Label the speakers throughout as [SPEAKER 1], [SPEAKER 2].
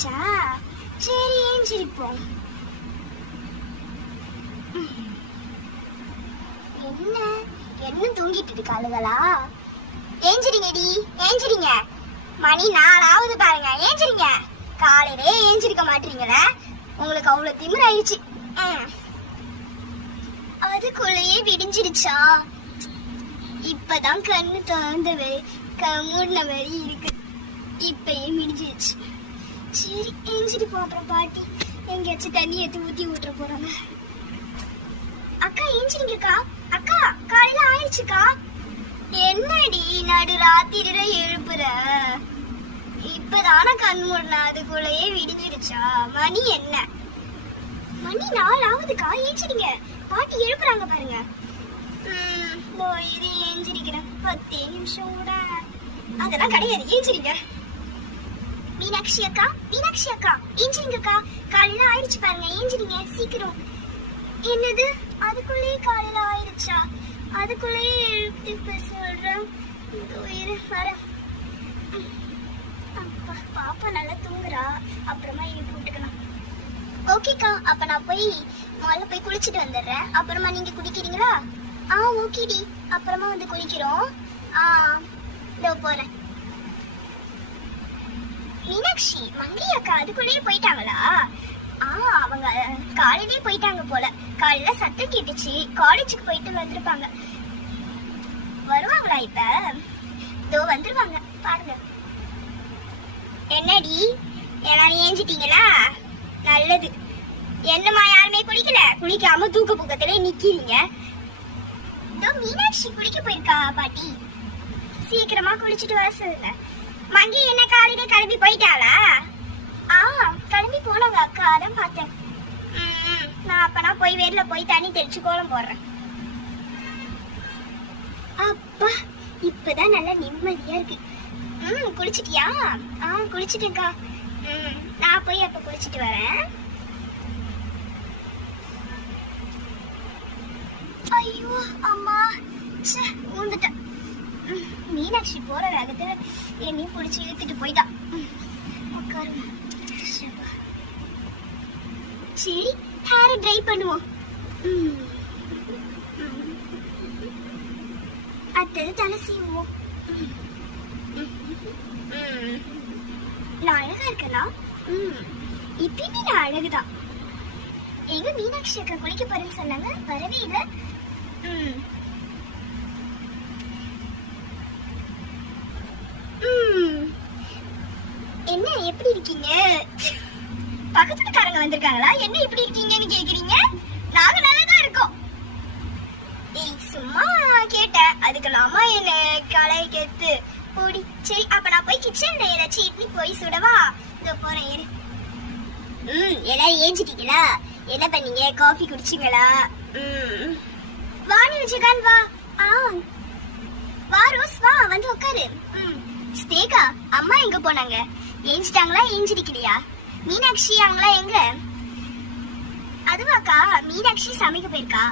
[SPEAKER 1] ஆயிடுச்சா சரி ஏஞ்சிருப்போம். என்ன? என்ன தூங்கிட்டு இருக்கு அழுகலா ஏஞ்சிரிங்கடி ஏஞ்சிரிங்க. மணி நாலாவது பாருங்க ஏஞ்சிரிங்க. காலையிலே ஏஞ்சிருக்க மாட்டீங்களே உங்களுக்கு அவ்வளவு திமிர் ஆயிடுச்சு அதுக்குள்ளேயே விடிஞ்சிருச்சா? இப்பதான் கண்ணு திறந்தது மூடின மாதிரி இருக்கு. இப்பயே விடிஞ்சிருச்சு. சரி ஏஞ்சிருப்போம் அப்புறம் பாட்டி. எங்கேயாச்சும் தண்ணி எடுத்து ஊத்தி விட்டுற போறாங்க. அக்கா ஏஞ்சிருங்கக்கா அக்கா. காலையில ஆயிடுச்சுக்கா. என்னடி நடு ராத்திரில எழுப்புற? இப்பதானே கண் மூடின அதுக்குள்ளேயே விடிஞ்சிருச்சா மணி என்ன? மணி நாலாவதுக்கா ஏஞ்சிருங்க பாட்டி எழுப்புறாங்க பாருங்க. ம், ஏஞ்சிருக்கிறேன் பத்தே நிமிஷம் கூட. அதெல்லாம் கிடையாது ஏஞ்சிருங்க மீனாட்சி அக்கா மீனாட்சி அக்கா ஏஞ்சிருங்கக்கா காலையில ஆயிடுச்சு பாருங்க ஏஞ்சிருங்க சீக்கிரம். என்னது? அதுக்குள்ளேயே காலையில ஆயிடுச்சா? அதுக்குள்ளேயே எழுப்பி பேச சொல்றேன். வரேன் அப்பா பாப்பா நல்லா தூங்குறா. அப்புறமா எழுப்பி விட்டுக்கலாம் ஓகேக்கா அப்ப நான் போய் முதல்ல போய் குளிச்சுட்டு வந்துடுறேன். அப்புறமா நீங்க குடிக்கிறீங்களா? ஆ ஓகேடி அப்புறமா வந்து குளிக்கிறோம். ஆ இதோ போறேன். மீனாட்சி மங்கி அக்கா அதுக்குள்ளேயே போயிட்டாங்களா? ஆ அவங்க காலையிலே போயிட்டாங்க போல. காலையில சத்தம் கேட்டுச்சு. காலேஜுக்கு போயிட்டு வந்திருப்பாங்க. வருவாங்களா இப்ப? இதோ வந்துருவாங்க. பாருங்க. என்னடி? எல்லாரும் ஏஞ்சிட்டீங்களா? நல்லது. என்னம்மா யாருமே குளிக்கல? குளிக்காம தூக்க பக்கத்துல நிக்கிறீங்க. இதோ மீனாட்சி குளிக்க போயிருக்கா பாட்டி. சீக்கிரமா குளிச்சுட்டு வர சொல்லுங்க. மங்கி என்ன காலையில கிளம்பி போயிட்டாளா? ஆ கிளம்பி போனாங்க அக்கா அதான் பார்த்தேன். நான் அப்பனா போய் வெளில போய் தண்ணி தெளிச்சு கோலம் போடுறேன். அப்பா இப்பதான் நல்லா நிம்மதியா இருக்கு. ம் குளிச்சிட்டியா? ஆ குளிச்சிட்டேன்க்கா. ம் நான் போய் அப்ப குளிச்சிட்டு வரேன். ஐயோ அம்மா. ச்சே ஊந்துட்டேன் மீனாட்சி போற வேகத்துல என்னையும் பிடிச்சி இழுத்துட்டு போயிட்டா. ம், உட்காருமா சரி ஹேரை ட்ரை பண்ணுவோம். ம். அடுத்தது தலை செய்வோம் ம். நான் அழகா இருக்கேனா? ம் இப்பயுமே நான் அழகுதான். எங்க மீனாட்சி அக்கா குளிக்க போறேன்னு சொன்னாங்க. வரவே இல்லை ம் ம். இருக்கீங்க? பக்கத்து இருக்கீங்க பக்கத்துக்காரங்க வந்திருக்காங்களா? என்ன இப்படி இருக்கீங்கன்னு கேக்குறீங்க? நாங்க நல்லா தான் இருக்கோம். ஏய் சும்மா கேட்டேன். அதுக்கெல்லாமா என்ன களை கெத்து? ஓடி சரி அப்ப நான் போய் கிச்சன்ல ஏதாச்சும் இட்லி போய் சுடவா? இதோ போறேன் இரு. ம் எல்லாரும் ஏஞ்சிட்டீங்களா? என்ன பண்ணீங்க? காஃபி குடிச்சிங்களா? ம். வாணி விஜயகாந்த் வா. ஆ. வா ரோஸ் வா வந்து உட்காரு. ம். ஸ்னேகா அம்மா எங்க போனாங்க? ஏஞ்சிட்டாங்களா ஏஞ்சிருக்கலையா மீனாட்சி அவங்களா எங்க? அதுவாக்கா மீனாட்சி சமைக்க போயிருக்கா.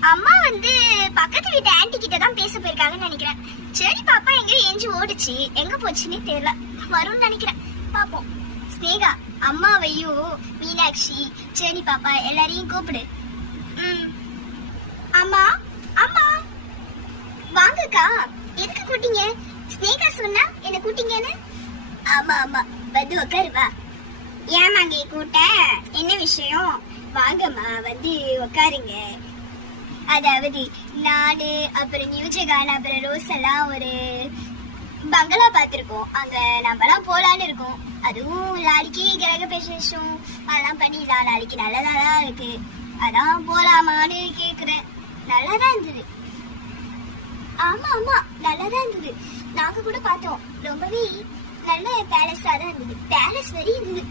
[SPEAKER 1] அம்மா வந்து பக்கத்து வீட்டு ஆன்ட்டி கிட்ட தான் பேச போயிருக்காங்கன்னு நினைக்கிறேன். சரி பாப்பா எங்க ஏஞ்சி ஓடுச்சு. எங்க போச்சுன்னே தெரியல. வரும்னு நினைக்கிறேன். பாப்போம். ஸ்னேகா அம்மாவையும் மீனாட்சி சரி பாப்பா எல்லாரையும் கூப்பிடு. ம். அம்மா அம்மா. வாங்கக்கா எதுக்கு கூட்டிங்க சொன்னா என்ன கூட்டிங்கன்னு? ஆமா ஆமா. வந்து உட்காருவா வா ஏன் அங்கே கூட்ட? என்ன விஷயம்? வாங்கம்மா வந்து உட்காருங்க அதாவது நானு அப்புறம் நியூஜகான் அப்புறம் ரோஸ் எல்லாம் ஒரு பங்களா பார்த்துருக்கோம். அங்க நம்மலாம் போலான்னு இருக்கோம். அதுவும் நாளைக்கு கிரக விசேஷம் அதெல்லாம் பண்ணிடலாம் நாளைக்கு நல்லதா தான் இருக்கு. அதான் போலாமான்னு கேக்குறேன். நல்லா தான் இருந்தது. ஆமா ஆமா. நல்லா தான் இருந்தது. நாங்க கூட பார்த்தோம். ரொம்பவே நல்ல பேலஸா தான் இருந்தது. பேலஸ் வரி இருந்தது.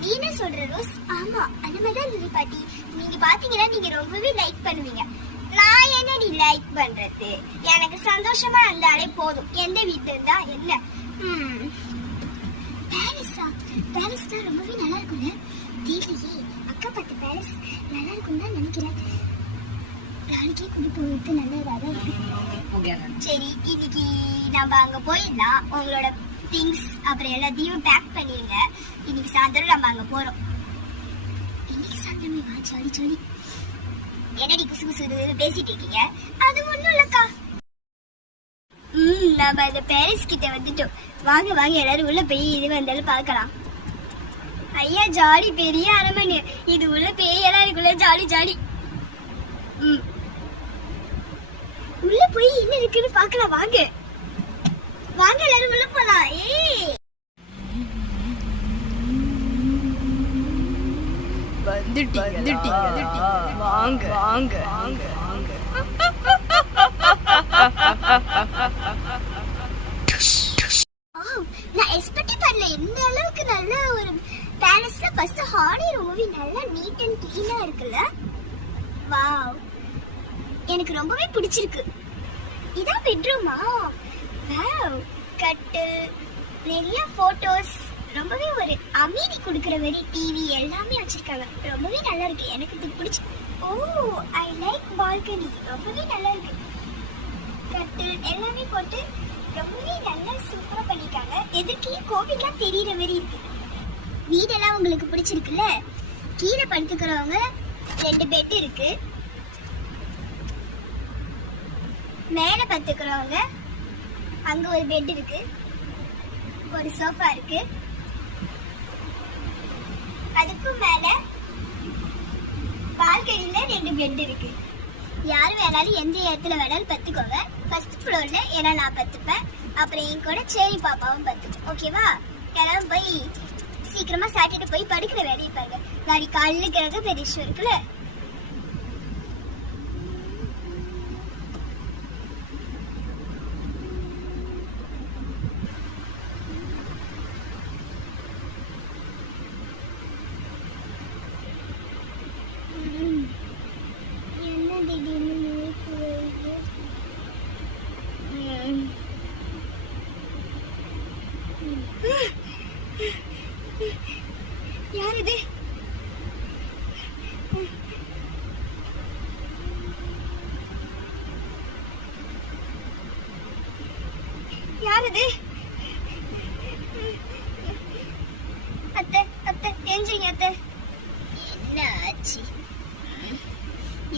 [SPEAKER 1] நீ என்ன சொல்ற ரோஸ்? ஆமா அந்த மாதிரி தான் இருந்தது பாட்டி. நீங்க பாத்தீங்கன்னா நீங்க ரொம்பவே லைக் பண்ணுவீங்க. நான் என்னடி லைக் பண்றது? எனக்கு சந்தோஷமா இருந்தாலே போதும். எந்த வீட்டுல இருந்தா என்ன. பேலஸா பேலஸ் தான் ரொம்பவே நல்லா இருக்கும்ல? தெரியலையே அக்கா பார்த்த பேலஸ் நல்லா இருக்கும் தான் நினைக்கிறேன். நாளைக்கே கொண்டு போகிறது நல்லதாக தான் இருக்கு. சரி இன்னைக்கு நம்ம அங்க போயிடலாம். உங்களோட திங்ஸ் அப்புறம் எல்லாத்தையும் பேக் பண்ணிருங்க. இன்னைக்கு சாயந்தரம் நம்ம அங்க போறோம். இன்னைக்கு சாயந்தரமே வா ஜாலி ஜாலி. என்னடி குசு குசு பேசிட்டு இருக்கீங்க? அது ஒண்ணும் இல்லக்கா. ம் நம்ம அந்த பேரண்ட்ஸ் கிட்ட வந்துட்டோம். வாங்க வாங்க எல்லாரும் உள்ள போய் இது வந்தாலும் பார்க்கலாம். ஐயா ஜாலி பெரிய அரமணி இது உள்ள பேயெல்லாம் எல்லாருக்குள்ள ஜாலி ஜாலி. ம். உள்ள போய் என்ன இருக்குன்னு பார்க்கலாம். வாங்க. வாங்க எல்லாரும் உள்ள போலாம்.
[SPEAKER 2] வாங்க வாங்க வாங்க. வாங்க
[SPEAKER 1] நான் எக்ஸ்பெக்ட் பண்ணல. இந்த அளவுக்கு நல்ல ஒரு பேலஸ்ல ஃபர்ஸ்ட் ஹாலே ரொம்பவே நல்லா நீட் அண்ட் க்ளீனா இருக்குல்ல? வாவ் எனக்கு ரொம்பவே பிடிச்சிருக்கு. இதான் பெட்ரூமா கட்டில் நிறைய போட்டோஸ் ரொம்பவே ஒரு அமைதி கொடுக்குற மாதிரி டிவி எல்லாமே வச்சிருக்காங்க. ரொம்பவே நல்லா இருக்கு எனக்கு இது பிடிச்சி ஓ ஐ லைக் பால்கனி ரொம்பவே நல்லா இருக்கு கட்டில் எல்லாமே போட்டு ரொம்பவே நல்லா சூப்பராக பண்ணியிருக்காங்க. எதுக்கே கோவிட்லாம் தெரியிற மாதிரி இருக்கு. வீடெல்லாம் உங்களுக்கு பிடிச்சிருக்குல்ல? கீழே படுத்துக்கிறவங்க ரெண்டு பெட் இருக்கு. மேலே படுத்துக்கிறவங்க அங்க ஒரு பெட் இருக்கு. ஒரு சோஃபா இருக்கு. அதுக்கும் மேல பால்கனியில ரெண்டு பெட் இருக்கு. யார் வேணாலும் எந்த இடத்துல வேணாலும் பத்துக்கோங்க. ஃபர்ஸ்ட் ஃப்ளோர்ல ஏன்னா நான் பத்துப்பேன். அப்புறம் என் கூட சேரி பாப்பாவும் பத்துப்பேன் ஓகேவா எல்லாரும் போய் சீக்கிரமா சாட்டிட்டு போய் படுக்கிற வேலையை பாருங்க. நாளைக்கு காலையில கிரக பெரிஷம் இருக்குல்ல ம். என்ன திடீர்னு முழிப்பு வருது? ம். யார் இது யார் இது அத்தை அத்தை எஞ்சிங்க அத்தை. என்ன ஆச்சு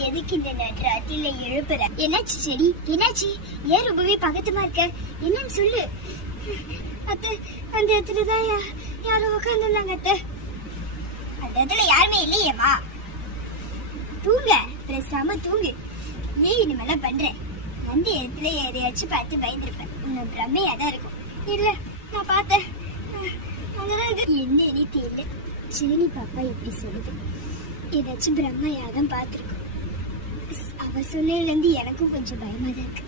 [SPEAKER 1] எதுக்கு இந்த நட்ராத்தில எழுப்புற? என்னாச்சு செடி? என்னாச்சு? ஏன் ரொம்பவே பக்கத்துமா இருக்க? என்னன்னு சொல்லு. அத்தை அந்த இடத்துல தான் யாரோ உட்காந்துருந்தாங்க அத்தை. அந்த இடத்துல யாருமே இல்லையேம்மா. தூங்க. பேசாம தூங்கு. ஏன் இனிமேலாம் பண்றேன் அந்த இடத்துல எதையாச்சும் பார்த்து பயந்துருப்பேன் உன்னை பிரம்மையா தான் இருக்கும். இல்ல நான் பார்த்தேன். அஹ், என்னன்னு தெரியல? சேனி பாப்பா எப்படி சொல்லுது? ஏதாச்சும் பிரம்மையா தான் பார்த்துருக்கோம். அவ சொன்னதுலேருந்து எனக்கும் கொஞ்சம் பயமா தான் இருக்கு.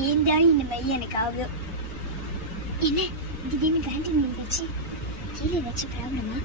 [SPEAKER 1] ஏன்டா இந்த மாதிரி எனக்கு ஆகும் என்ன? திடீர்னு கேண்டீன் இருந்துச்சு கீழே ஏதாச்சும் ப்ராப்ளமா